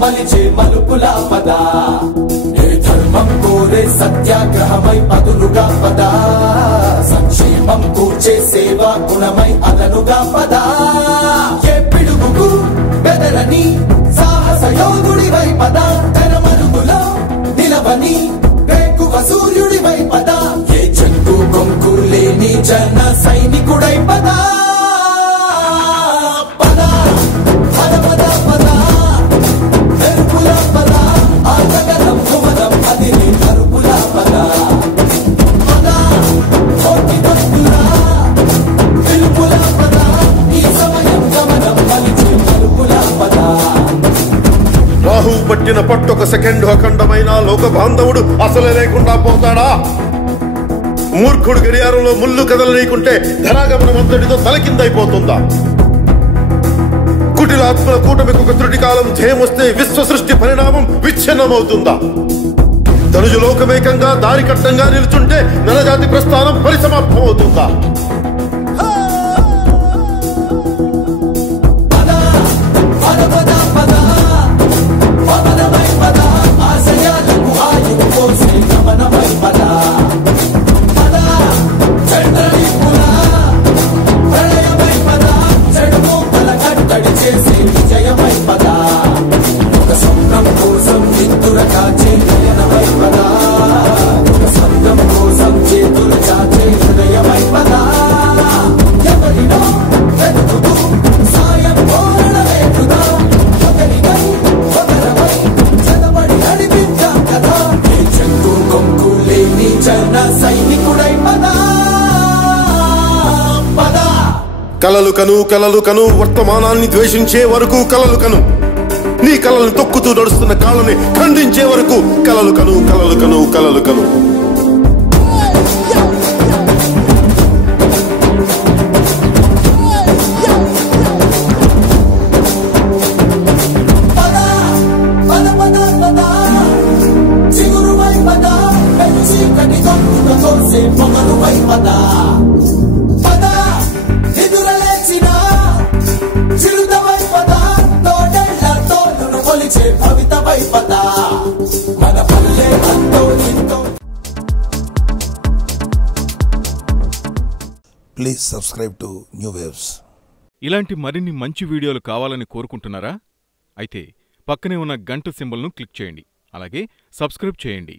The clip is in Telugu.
మలిచే మలుపులా పద ఏ ధర్మం కోరే సత్యాగ్రహమై పదులుగా పద సంక్షేమం కూర్చే సేవా గుణమై అదనుగా పద ఏ పిడుగుకు బెదరని సాహస యోగుడివై పద తెరమరుగులో నిలవని వేకువ సూర్యుడివై పద ఏ చెంగు కొంకు లేని జన సైనికుడై పద రాహు పట్టిన పట్టొక సెకండ్ అఖండమైన లోక బాంధవుడు అసలే లేకుండా పోతాడా? మూర్ఖుడు గడియారంలో ముళ్ళు కదలనీకుంటే ధనాగమనం అంతటితో తలకిందైపోతుందా? కుటిలాత్మల కూటమికి ఒక త్రుటి కాలం ధ్యేయమొస్తే విశ్వ సృష్టి పరిణామం విచ్ఛిన్నమవుతుందా? ధనుజు లోకమేకంగా దారికట్టంగా నిలుచుంటే నరజాతి ప్రస్థానం పరిసమాప్తమవుతుందా? కలలు కను వర్తమానాన్ని ద్వేషించే వరకు కలలు కను, నీ కలలను తొక్కుతూ నడుస్తున్న కాళ్ళని ఖండించే వరకు కలలు కను కలలు కను కలలు కను. Please subscribe to New Waves. ఇలాంటి మరిన్ని మంచి వీడియోలు కావాలని కోరుకుంటున్నారా? అయితే పక్కనే ఉన్న గంట సింబల్ను క్లిక్ చేయండి. అలాగే సబ్స్క్రైబ్ చేయండి.